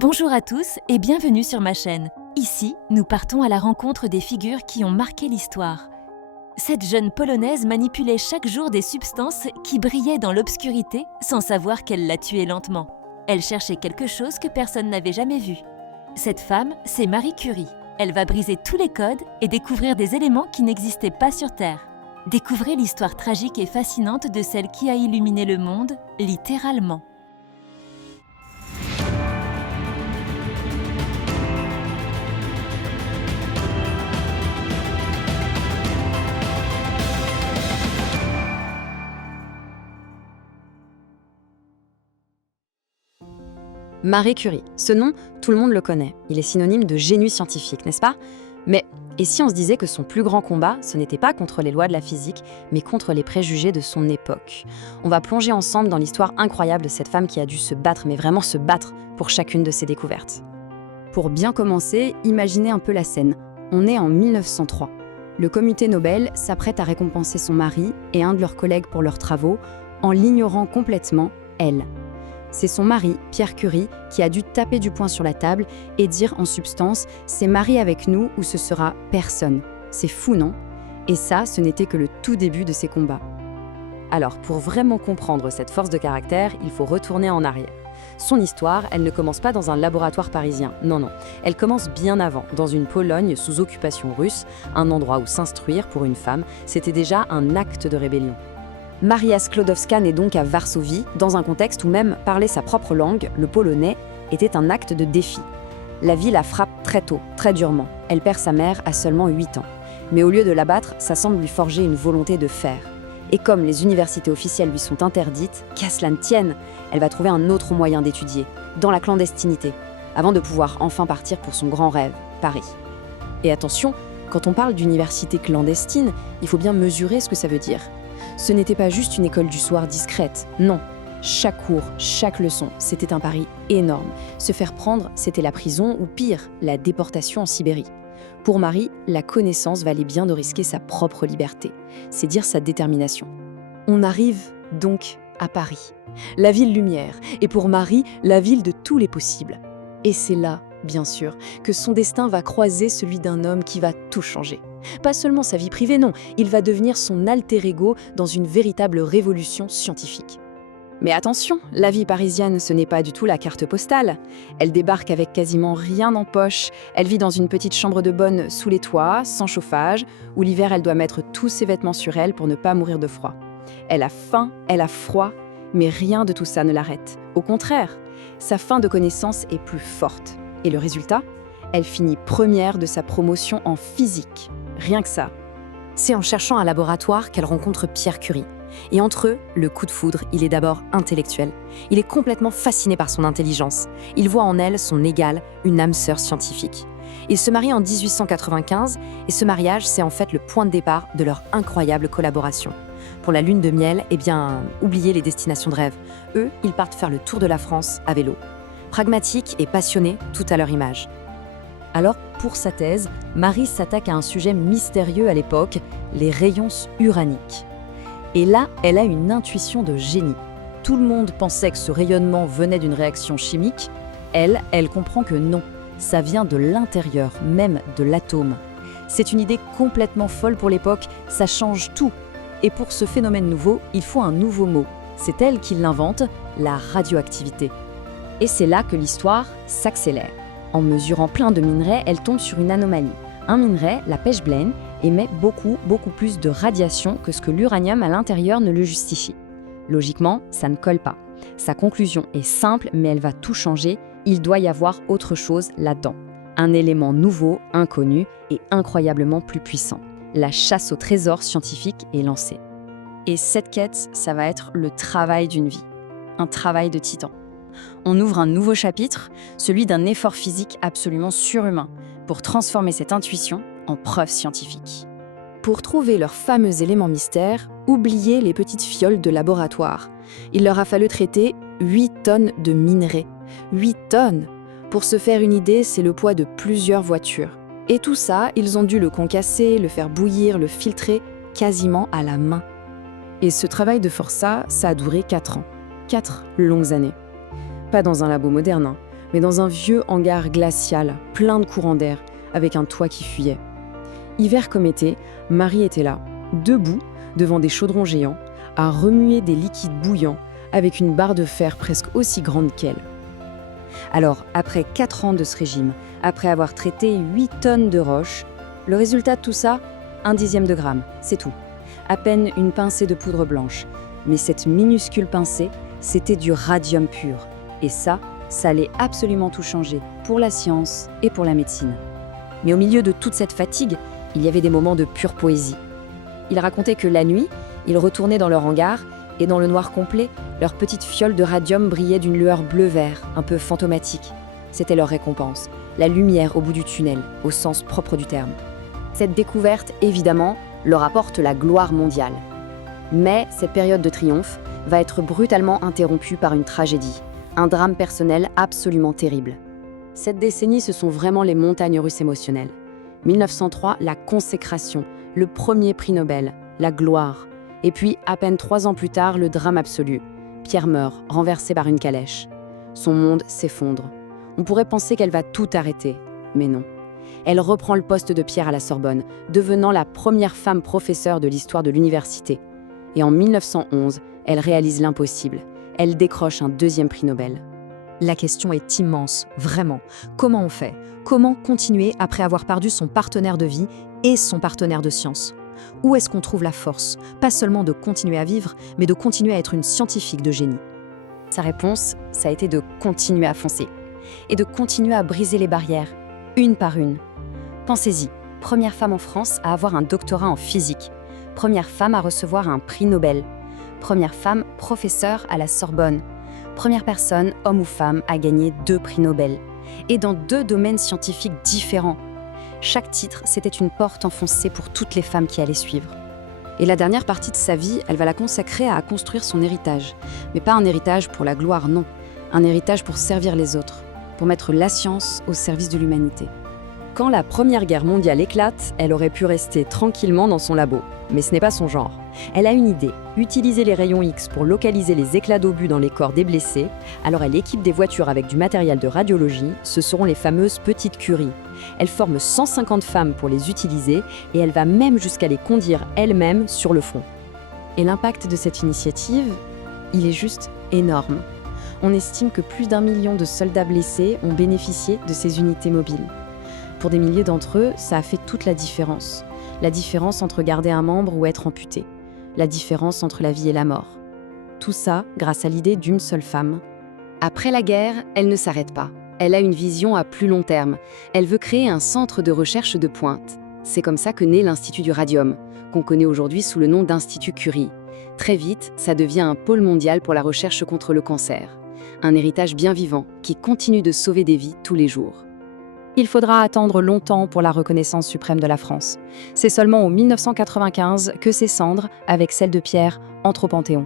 Bonjour à tous et bienvenue sur ma chaîne. Ici, nous partons à la rencontre des figures qui ont marqué l'histoire. Cette jeune Polonaise manipulait chaque jour des substances qui brillaient dans l'obscurité sans savoir qu'elle la tuait lentement. Elle cherchait quelque chose que personne n'avait jamais vu. Cette femme, c'est Marie Curie. Elle va briser tous les codes et découvrir des éléments qui n'existaient pas sur Terre. Découvrez l'histoire tragique et fascinante de celle qui a illuminé le monde, littéralement. Marie Curie, ce nom, tout le monde le connaît. Il est synonyme de génie scientifique, n'est-ce pas? Mais et si on se disait que son plus grand combat, ce n'était pas contre les lois de la physique, mais contre les préjugés de son époque? On va plonger ensemble dans l'histoire incroyable de cette femme qui a dû se battre, mais vraiment se battre, pour chacune de ses découvertes. Pour bien commencer, imaginez un peu la scène. On est en 1903. Le comité Nobel s'apprête à récompenser son mari et un de leurs collègues pour leurs travaux, en l'ignorant complètement, elle. C'est son mari, Pierre Curie, qui a dû taper du poing sur la table et dire en substance « c'est Marie avec nous ou ce sera personne ». C'est fou, non? Et ça, ce n'était que le tout début de ses combats. Alors, pour vraiment comprendre cette force de caractère, il faut retourner en arrière. Son histoire, elle ne commence pas dans un laboratoire parisien, non. Elle commence bien avant, dans une Pologne sous occupation russe, un endroit où s'instruire pour une femme, c'était déjà un acte de rébellion. Maria Sklodowska naît donc à Varsovie, dans un contexte où même parler sa propre langue, le polonais, était un acte de défi. La vie la frappe très tôt, très durement. Elle perd sa mère à seulement 8 ans. Mais au lieu de l'abattre, ça semble lui forger une volonté de faire. Et comme les universités officielles lui sont interdites, qu'à cela ne tienne, elle va trouver un autre moyen d'étudier, dans la clandestinité, avant de pouvoir enfin partir pour son grand rêve, Paris. Et attention, quand on parle d'université clandestine, il faut bien mesurer ce que ça veut dire. Ce n'était pas juste une école du soir discrète, non. Chaque cours, chaque leçon, c'était un pari énorme. Se faire prendre, c'était la prison ou pire, la déportation en Sibérie. Pour Marie, la connaissance valait bien de risquer sa propre liberté. C'est dire sa détermination. On arrive donc à Paris, la ville lumière, et pour Marie, la ville de tous les possibles. Et c'est là, bien sûr, que son destin va croiser celui d'un homme qui va tout changer. Pas seulement sa vie privée, non, il va devenir son alter ego dans une véritable révolution scientifique. Mais attention, la vie parisienne, ce n'est pas du tout la carte postale. Elle débarque avec quasiment rien en poche, elle vit dans une petite chambre de bonne sous les toits, sans chauffage, où l'hiver elle doit mettre tous ses vêtements sur elle pour ne pas mourir de froid. Elle a faim, elle a froid, mais rien de tout ça ne l'arrête. Au contraire, sa faim de connaissance est plus forte. Et le résultat? Elle finit première de sa promotion en physique. Rien que ça. C'est en cherchant un laboratoire qu'elle rencontre Pierre Curie. Et entre eux, le coup de foudre, il est d'abord intellectuel. Il est complètement fasciné par son intelligence. Il voit en elle son égale, une âme sœur scientifique. Ils se marient en 1895 et ce mariage, c'est en fait le point de départ de leur incroyable collaboration. Pour la lune de miel, oubliez les destinations de rêve. Eux, ils partent faire le tour de la France à vélo. Pragmatiques et passionnés, tout à leur image. Alors, pour sa thèse, Marie s'attaque à un sujet mystérieux à l'époque, les rayons uraniques. Et là, elle a une intuition de génie. Tout le monde pensait que ce rayonnement venait d'une réaction chimique. Elle comprend que non, ça vient de l'intérieur, même de l'atome. C'est une idée complètement folle pour l'époque, ça change tout. Et pour ce phénomène nouveau, il faut un nouveau mot. C'est elle qui l'invente, la radioactivité. Et c'est là que l'histoire s'accélère. En mesurant plein de minerais, elle tombe sur une anomalie. Un minerai, la pechblende, émet beaucoup plus de radiation que ce que l'uranium à l'intérieur ne le justifie. Logiquement, ça ne colle pas. Sa conclusion est simple, mais elle va tout changer. Il doit y avoir autre chose là-dedans. Un élément nouveau, inconnu et incroyablement plus puissant. La chasse au trésor scientifique est lancée. Et cette quête, ça va être le travail d'une vie. Un travail de titan. On ouvre un nouveau chapitre, celui d'un effort physique absolument surhumain, pour transformer cette intuition en preuve scientifique. Pour trouver leurs fameux éléments mystères, oubliez les petites fioles de laboratoire. Il leur a fallu traiter 8 tonnes de minerais. 8 tonnes! Pour se faire une idée, c'est le poids de plusieurs voitures. Et tout ça, ils ont dû le concasser, le faire bouillir, le filtrer, quasiment à la main. Et ce travail de forçat, ça a duré 4 ans. 4 longues années. Pas dans un labo moderne. mais dans un vieux hangar glacial, plein de courants d'air, avec un toit qui fuyait. Hiver comme été, Marie était là, debout, devant des chaudrons géants, à remuer des liquides bouillants, avec une barre de fer presque aussi grande qu'elle. Alors, après 4 ans de ce régime, après avoir traité 8 tonnes de roches, le résultat de tout ça, 1/10 de gramme, c'est tout. À peine une pincée de poudre blanche. Mais cette minuscule pincée, c'était du radium pur. Et ça allait absolument tout changer, pour la science et pour la médecine. Mais au milieu de toute cette fatigue, il y avait des moments de pure poésie. Ils racontaient que la nuit, ils retournaient dans leur hangar, et dans le noir complet, leur petite fiole de radium brillait d'une lueur bleu-vert, un peu fantomatique. C'était leur récompense, la lumière au bout du tunnel, au sens propre du terme. Cette découverte, évidemment, leur apporte la gloire mondiale. Mais cette période de triomphe va être brutalement interrompue par une tragédie, un drame personnel absolument terrible. Cette décennie, ce sont vraiment les montagnes russes émotionnelles. 1903, la consécration, le premier prix Nobel, la gloire. Et puis, à peine 3 ans plus tard, le drame absolu. Pierre meurt, renversé par une calèche. Son monde s'effondre. On pourrait penser qu'elle va tout arrêter, mais non. Elle reprend le poste de Pierre à la Sorbonne, devenant la première femme professeure de l'histoire de l'université. Et en 1911, elle réalise l'impossible. Elle décroche un 2e prix Nobel. La question est immense, vraiment. Comment on fait? Comment continuer après avoir perdu son partenaire de vie et son partenaire de science? Où est-ce qu'on trouve la force, pas seulement de continuer à vivre, mais de continuer à être une scientifique de génie? Sa réponse, ça a été de continuer à foncer. Et de continuer à briser les barrières, une par une. Pensez-y, première femme en France à avoir un doctorat en physique. Première femme à recevoir un prix Nobel. Première femme professeure à la Sorbonne. Première personne, homme ou femme, à gagner 2 prix Nobel. Et dans 2 domaines scientifiques différents. Chaque titre, c'était une porte enfoncée pour toutes les femmes qui allaient suivre. Et la dernière partie de sa vie, elle va la consacrer à construire son héritage. Mais pas un héritage pour la gloire, non. Un héritage pour servir les autres, pour mettre la science au service de l'humanité. Quand la Première Guerre mondiale éclate, elle aurait pu rester tranquillement dans son labo. Mais ce n'est pas son genre. Elle a une idée, utiliser les rayons X pour localiser les éclats d'obus dans les corps des blessés. Alors elle équipe des voitures avec du matériel de radiologie, ce seront les fameuses petites Curie. Elle forme 150 femmes pour les utiliser et elle va même jusqu'à les conduire elle-même sur le front. Et l'impact de cette initiative, il est juste énorme. On estime que plus d'1 million de soldats blessés ont bénéficié de ces unités mobiles. Pour des milliers d'entre eux, ça a fait toute la différence. La différence entre garder un membre ou être amputé. La différence entre la vie et la mort. Tout ça grâce à l'idée d'une seule femme. Après la guerre, elle ne s'arrête pas. Elle a une vision à plus long terme. Elle veut créer un centre de recherche de pointe. C'est comme ça que naît l'Institut du Radium, qu'on connaît aujourd'hui sous le nom d'Institut Curie. Très vite, ça devient un pôle mondial pour la recherche contre le cancer. Un héritage bien vivant qui continue de sauver des vies tous les jours. Il faudra attendre longtemps pour la reconnaissance suprême de la France. C'est seulement en 1995 que ses cendres, avec celles de Pierre, entrent au Panthéon.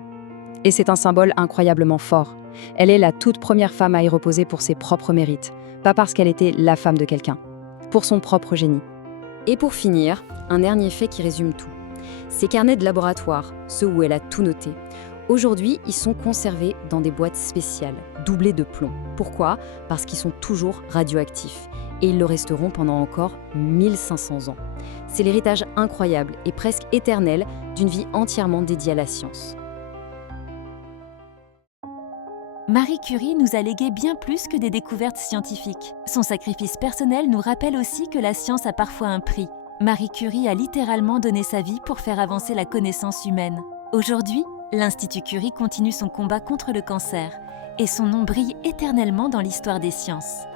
Et c'est un symbole incroyablement fort. Elle est la toute première femme à y reposer pour ses propres mérites, pas parce qu'elle était la femme de quelqu'un, pour son propre génie. Et pour finir, un dernier fait qui résume tout. Ses carnets de laboratoire, ceux où elle a tout noté. Aujourd'hui, ils sont conservés dans des boîtes spéciales, doublées de plomb. Pourquoi? Parce qu'ils sont toujours radioactifs. Et ils le resteront pendant encore 1500 ans. C'est l'héritage incroyable et presque éternel d'une vie entièrement dédiée à la science. Marie Curie nous a légué bien plus que des découvertes scientifiques. Son sacrifice personnel nous rappelle aussi que la science a parfois un prix. Marie Curie a littéralement donné sa vie pour faire avancer la connaissance humaine. Aujourd'hui, l'Institut Curie continue son combat contre le cancer et son nom brille éternellement dans l'histoire des sciences.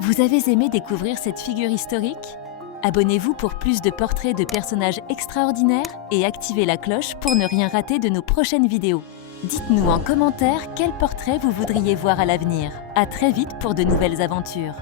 Vous avez aimé découvrir cette figure historique? Abonnez-vous pour plus de portraits de personnages extraordinaires et activez la cloche pour ne rien rater de nos prochaines vidéos. Dites-nous en commentaire quel portrait vous voudriez voir à l'avenir. À très vite pour de nouvelles aventures.